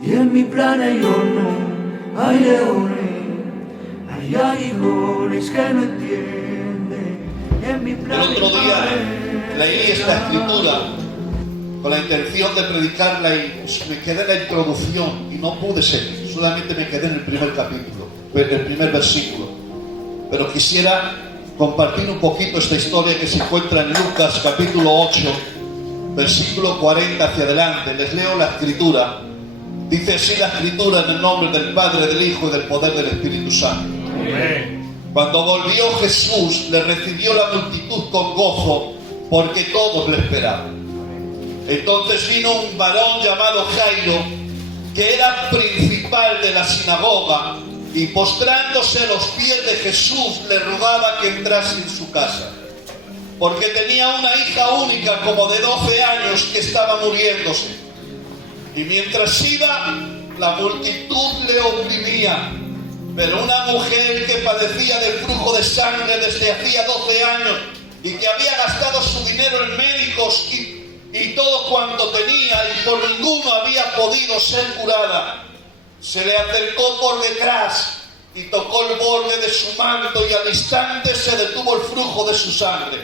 Y en mi planeta hay leones, hay aguijones que no entienden. El otro día leí esta escritura con la intención de predicarla y me quedé en la introducción y no pude seguir, solamente me quedé en el primer capítulo, en el primer versículo. Pero quisiera compartir un poquito esta historia que se encuentra en Lucas capítulo 8, versículo 40 hacia adelante. Les leo la escritura. Dice así la escritura: en el nombre del Padre, del Hijo y del poder del Espíritu Santo. Amén. Cuando volvió Jesús, le recibió la multitud con gozo, porque todos le esperaban. Entonces vino un varón llamado Jairo, que era principal de la sinagoga, y postrándose a los pies de Jesús, le rogaba que entrase en su casa, porque tenía una hija única como de 12 años que estaba muriéndose. Y mientras iba, la multitud le oprimía. Pero una mujer que padecía de flujo de sangre desde hacía 12 años y que había gastado su dinero en médicos y todo cuanto tenía, y por ninguno había podido ser curada, se le acercó por detrás y tocó el borde de su manto, y al instante se detuvo el flujo de su sangre.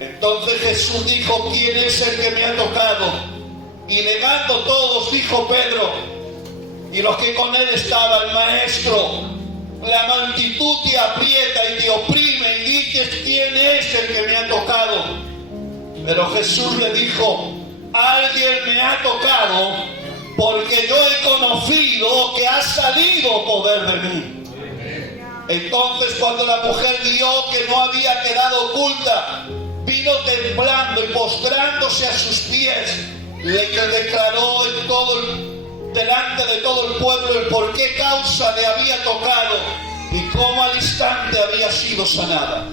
Entonces Jesús dijo: ¿quién es el que me ha tocado? Y negando todos, dijo Pedro y los que con él estaban: Maestro, la multitud te aprieta y te oprime y dices: ¿quién es el que me ha tocado? Pero Jesús le dijo: alguien me ha tocado, porque yo he conocido que ha salido poder de mí. Entonces, cuando la mujer vio que no había quedado oculta, vino temblando y postrándose a sus pies, le declaró delante de todo el pueblo el por qué causa le había tocado y cómo al instante había sido sanada.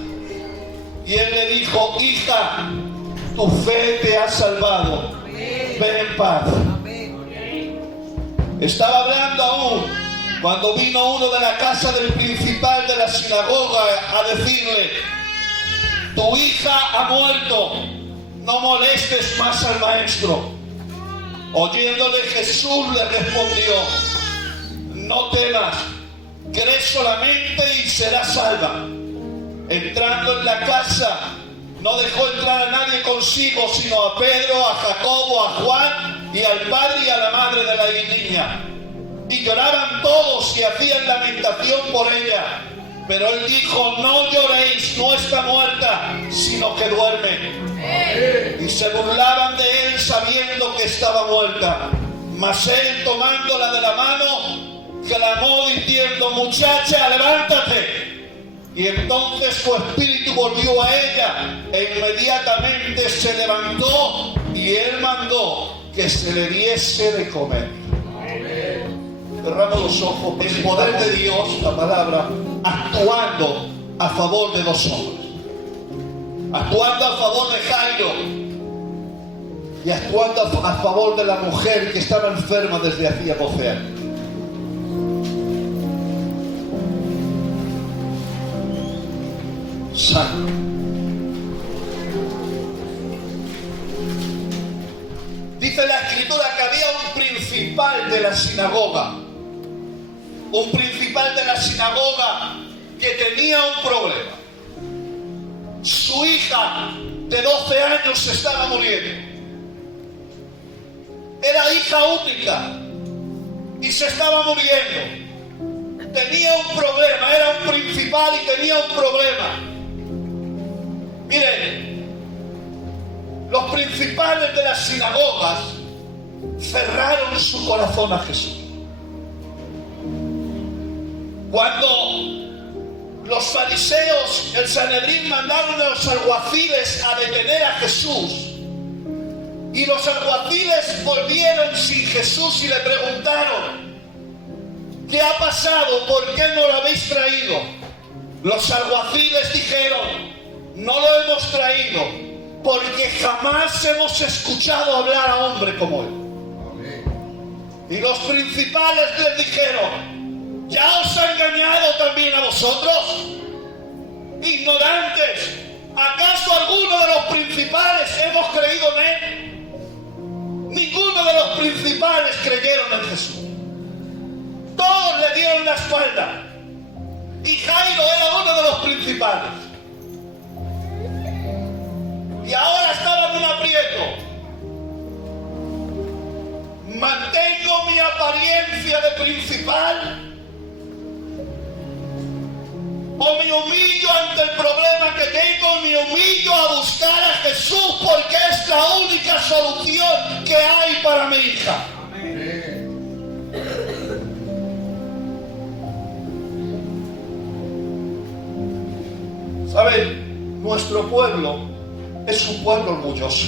Y él le dijo: hija, tu fe te ha salvado, ven en paz. Estaba hablando aún cuando vino uno de la casa del principal de la sinagoga a decirle: tu hija ha muerto, no molestes más al maestro. Oyéndole, Jesús le respondió: no temas, cree solamente y serás salva. Entrando en la casa, no dejó entrar a nadie consigo, sino a Pedro, a Jacobo, a Juan y al padre y a la madre de la niña. Y lloraban todos y hacían lamentación por ella. Pero él dijo: no lloréis, no está muerta, sino que duerme. Y se burlaban de él sabiendo que estaba muerta. Mas él, tomándola de la mano, clamó diciendo: muchacha, levántate. Y entonces su espíritu volvió a ella, e inmediatamente se levantó, y él mandó que se le diese de comer. Cerramos los ojos. El poder de Dios, la palabra, actuando a favor de los hombres, actuando a favor de Jairo y actuando a favor de la mujer que estaba enferma desde hacía 12 años. Santo. Dice la escritura que había un principal de la sinagoga, un principal de la sinagoga que tenía un problema. Su hija de 12 años se estaba muriendo. Era hija única y se estaba muriendo. Tenía un problema, era un principal y tenía un problema. Miren, los principales de las sinagogas cerraron su corazón a Jesús. Cuando los fariseos, el Sanedrín, mandaron a los alguaciles a detener a Jesús, y los alguaciles volvieron sin Jesús y le preguntaron: ¿qué ha pasado? ¿Por qué no lo habéis traído? Los alguaciles dijeron: no lo hemos traído porque jamás hemos escuchado hablar a hombre como él. Y los principales les dijeron: ¿Ya os ha engañado también a vosotros? Ignorantes, ¿acaso alguno de los principales hemos creído en él? Ninguno de los principales creyeron en Jesús. Todos le dieron la espalda. Y Jairo era uno de los principales. Y ahora estaba en un aprieto. ¿Mantengo mi apariencia de principal? ¿O me humillo ante el problema que tengo? Me humillo a buscar a Jesús porque es la única solución que hay para mi hija. ¿Saben? Nuestro pueblo es un pueblo orgulloso.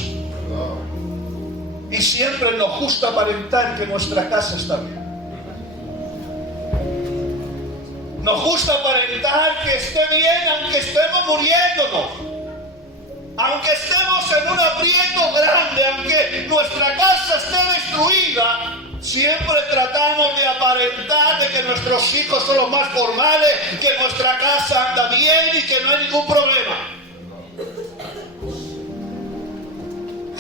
Y siempre nos gusta aparentar que nuestra casa está bien. Nos gusta aparentar que esté bien aunque estemos muriéndonos. Aunque estemos en un aprieto grande, aunque nuestra casa esté destruida, siempre tratamos de aparentar de que nuestros hijos son los más formales, que nuestra casa anda bien y que no hay ningún problema.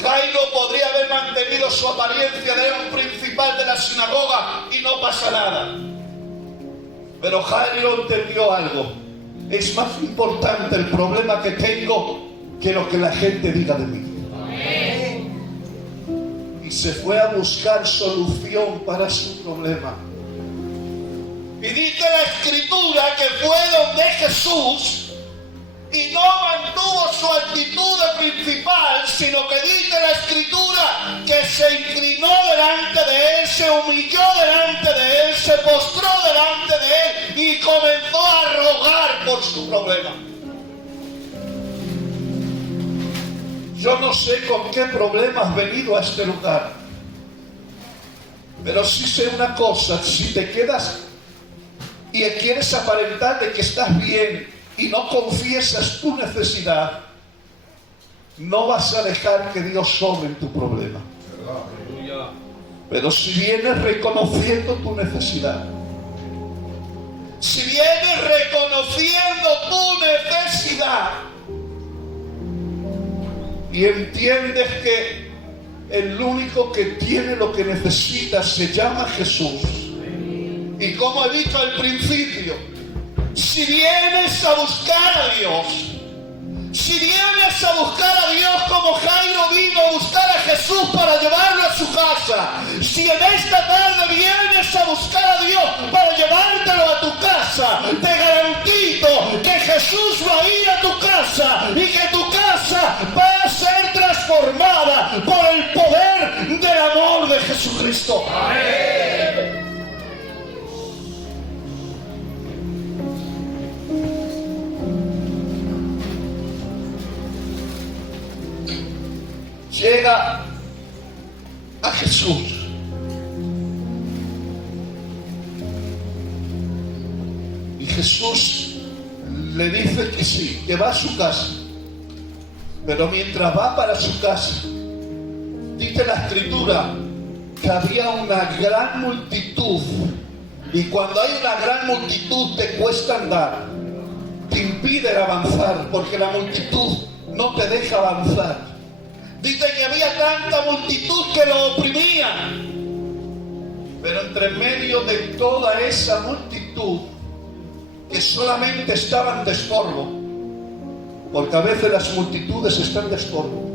Jairo podría haber mantenido su apariencia de un principal de la sinagoga y no pasa nada. Pero Jairo entendió algo. Es más importante el problema que tengo que lo que la gente diga de mí. Y se fue a buscar solución para su problema. Y dice la Escritura que fue donde Jesús y no mantuvo su actitud de principal, sino que dice la Escritura que se inclinó delante de él, se humilló delante de él, se postró delante de él y comenzó a rogar por su problema. Yo no sé con qué problema has venido a este lugar, pero sí sé una cosa: si te quedas y quieres aparentar de que estás bien y no confiesas tu necesidad, no vas a dejar que Dios obre en tu problema. Pero si vienes reconociendo tu necesidad, si vienes reconociendo tu necesidad y entiendes que el único que tiene lo que necesitas se llama Jesús, y como he dicho al principio, si vienes a buscar a Dios, si vienes a buscar a Dios como Jairo vino a buscar a Jesús para llevarlo a su casa, si en esta tarde vienes a buscar a Dios para llevártelo a tu casa, te garantizo que Jesús va a ir a tu casa y que tu casa va a ser transformada por el poder del amor de Jesucristo. Amén. Llega a Jesús. Y Jesús le dice que sí, que va a su casa. Pero mientras va para su casa, dice la Escritura que había una gran multitud. Y cuando hay una gran multitud te cuesta andar, te impide avanzar, porque la multitud no te deja avanzar. Dice que había tanta multitud que lo oprimía. Pero entre medio de toda esa multitud, que solamente estaban de estorbo, porque a veces las multitudes están de estorbo.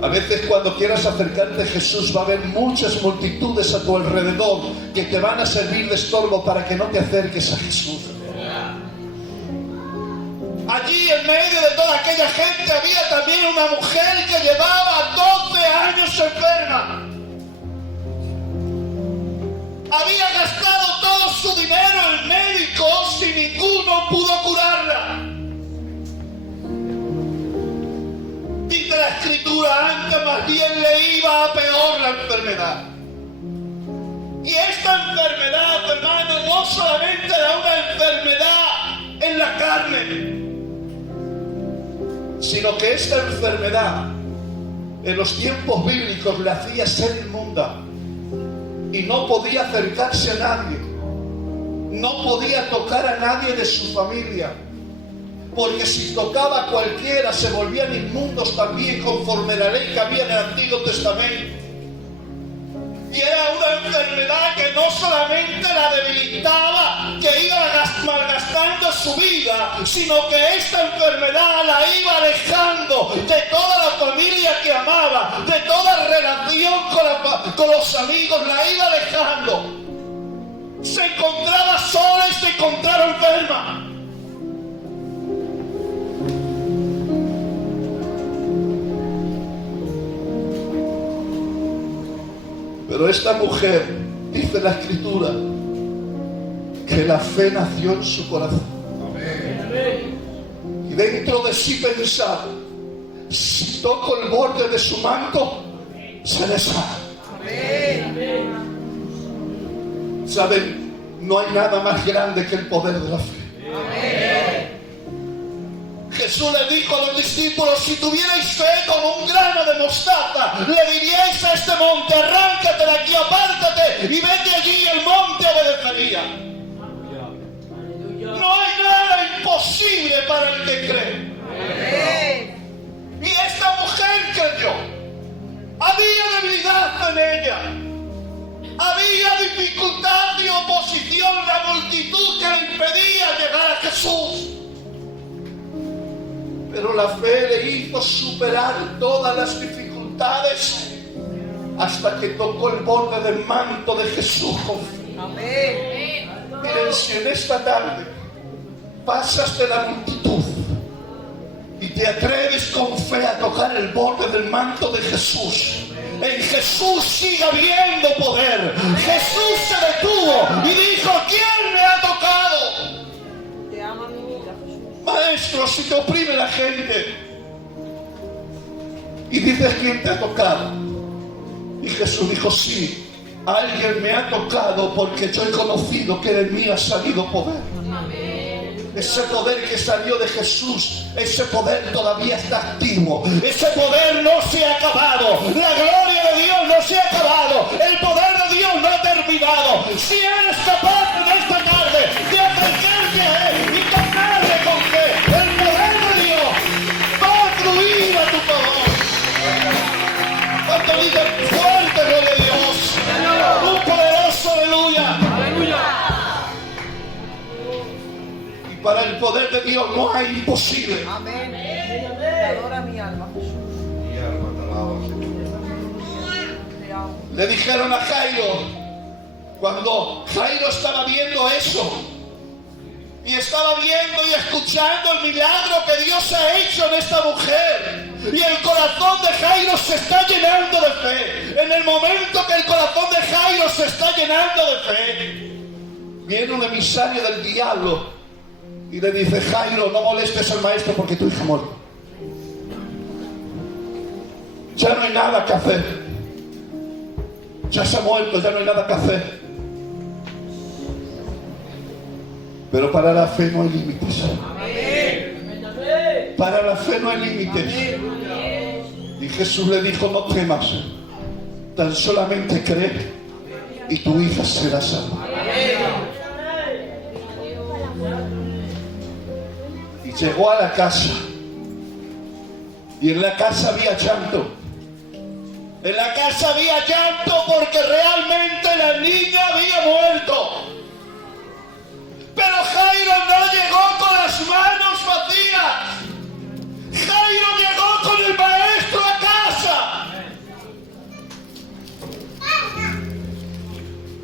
A veces cuando quieras acercarte a Jesús va a haber muchas multitudes a tu alrededor que te van a servir de estorbo para que no te acerques a Jesús. Allí en medio de toda aquella gente había también una mujer que llevaba 12 años enferma. Había gastado todo su dinero en médicos y ninguno pudo curarla. Dice la Escritura, antes más bien le iba a peor la enfermedad. Y esta enfermedad, hermano, no solamente era una enfermedad en la carne, sino que esta enfermedad en los tiempos bíblicos le hacía ser inmunda y no podía acercarse a nadie. no podía tocar a nadie de su familia, porque si tocaba a cualquiera se volvían inmundos también, conforme la ley que había en el Antiguo Testamento. Y era una enfermedad que no solamente la debilitaba, que iba malgastando su vida, sino que esta enfermedad la iba alejando de toda la familia que amaba, de toda relación con los amigos, la iba alejando. Se encontraba sola y se encontraba enferma. Pero esta mujer, dice la Escritura, que la fe nació en su corazón. Amén. Y dentro de sí pensaba, si toco el borde de su manto, seré sana. Amén. ¿Saben? No hay nada más grande que el poder de la fe. Amén. Jesús le dijo a los discípulos, si tuvierais fe como un grano de mostaza, le diríais a este monte, arráncate de aquí, apártate y vete allí, el monte obedecería. No hay nada imposible para el que cree. Y esta mujer creyó. Había debilidad en ella. Había dificultad y oposición, la multitud que le impedía llegar a Jesús. Pero la fe le hizo superar todas las dificultades hasta que tocó el borde del manto de Jesús con fe. Amén. Miren, si en esta tarde pasas de la multitud y te atreves con fe a tocar el borde del manto de Jesús, en Jesús sigue habiendo poder. Jesús se detuvo y dijo, ¿quién me ha tocado? Te ama mi vida, Jesús. Maestro, si te oprime la gente y dices, ¿quién te ha tocado? Y Jesús dijo, sí, alguien me ha tocado porque yo he conocido que de mí ha salido poder. Amén. Ese poder que salió de Jesús, ese poder todavía está activo. Ese poder no se ha acabado. La gloria de Dios no se ha acabado. El poder de Dios no ha terminado. Si eres capaz en esta tarde de acercarte a Él y tocarle con fe, el poder de Dios va a fluir a tu favor. Cuando digan fuerte, gloria a Dios, un poderoso aleluya. Y para el poder de Dios no hay imposible. Amén. Te adora mi alma, Jesús. Te amo. Le dijeron a Jairo, cuando Jairo estaba viendo eso, y estaba viendo y escuchando el milagro que Dios ha hecho en esta mujer, y el corazón de Jairo se está llenando de fe. En el momento que el corazón de Jairo se está llenando de fe, viene un emisario del diablo y le dice, Jairo, no molestes al maestro porque tu hija muere. Ya no hay nada que hacer. Ya se ha muerto, ya no hay nada que hacer. Pero para la fe no hay límites. Para la fe no hay límites. Y Jesús le dijo, no temas, tan solamente cree y tu hija será salva. Y llegó a la casa, y en la casa había llanto. En la casa había llanto porque realmente la niña había muerto. Pero Jairo no llegó con las manos vacías. Jairo llegó con el maestro a casa.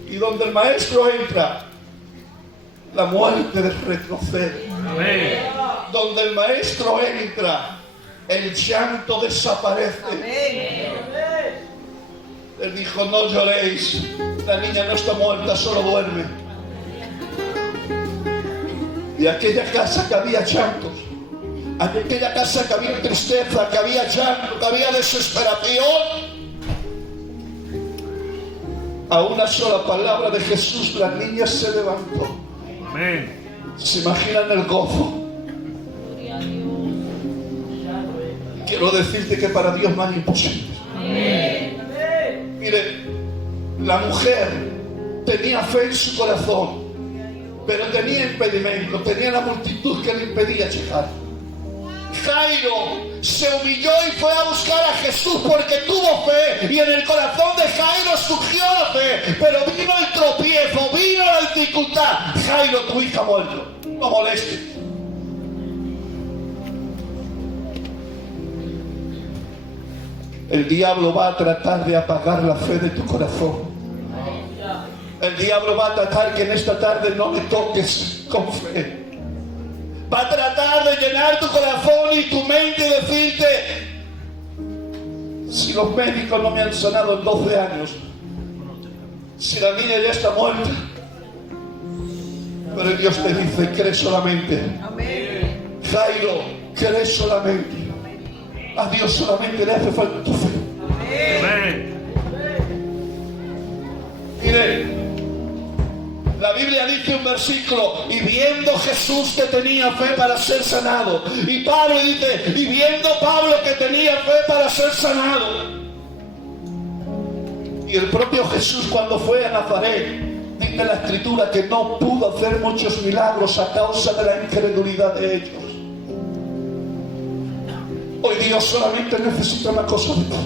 Y donde el maestro entra, la muerte retrocede. Amén. Donde el maestro entra, el llanto desaparece. Amén. Él dijo, no lloréis, la niña no está muerta, solo duerme. Y aquella casa que había llantos, aquella casa que había tristeza, que había llanto, que había desesperación, a una sola palabra de Jesús la niña se levantó. Amén. ¿Se imaginan el gozo? Quiero decirte que para Dios no hay imposibles. Amén. Mire, la mujer tenía fe en su corazón. pero tenía impedimento, tenía la multitud que le impedía llegar. Jairo se humilló y fue a buscar a Jesús porque tuvo fe, y en el corazón de Jairo surgió la fe, pero vino el tropiezo, vino la dificultad. Jairo, tu hija ha muerto, no molestes. El diablo va a tratar de apagar la fe de tu corazón. El diablo va a tratar que en esta tarde no le toques con fe. Va a tratar de llenar tu corazón y tu mente y decirte: si los médicos no me han sanado en 12 años, si la niña ya está muerta. Pero Dios te dice: cree solamente. Amén. Jairo, cree solamente. A Dios solamente le hace falta tu fe. Amén. Mire, la Biblia dice un versículo: y viendo Jesús que tenía fe para ser sanado. Y Pablo dice: y viendo Pablo que tenía fe para ser sanado. Y el propio Jesús, cuando fue a Nazaret, dice la Escritura que no pudo hacer muchos milagros a causa de la incredulidad de ellos. Hoy Dios solamente necesita una cosa de ti: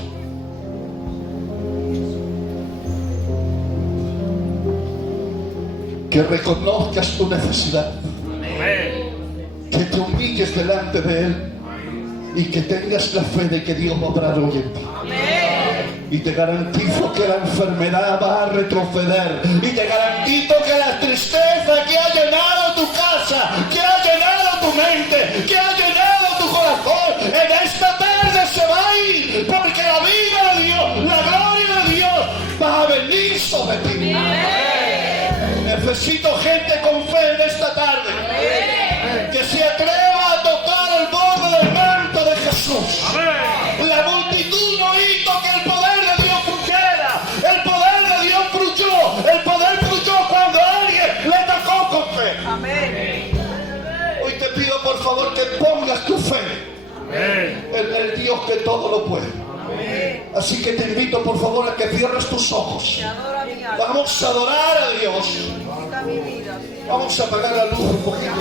que reconozcas tu necesidad, que te humilles delante de Él y que tengas la fe de que Dios va a obrar hoy en ti. Y te garantizo que la enfermedad va a retroceder, y te garantizo que la tristeza que ha llenado tu casa, que ha llenado tu mente, que ha llenado tu corazón, en esta tarde se va a ir, porque la vida de Dios, la gloria de Dios va a venir sobre ti. Necesito gente con fe en esta tarde, que se atreva a tocar el borde del manto de Jesús. La multitud no hizo que el poder de Dios fluyera. El poder de Dios fluyó. El poder fluyó cuando alguien le tocó con fe. Amén. Hoy te pido por favor que pongas tu fe en el Dios que todo lo puede. Así que te invito por favor a que cierres tus ojos. Te adora mi alma. Vamos a adorar a Dios. Glorifica mi vida. Vamos a apagar la luz un poquito.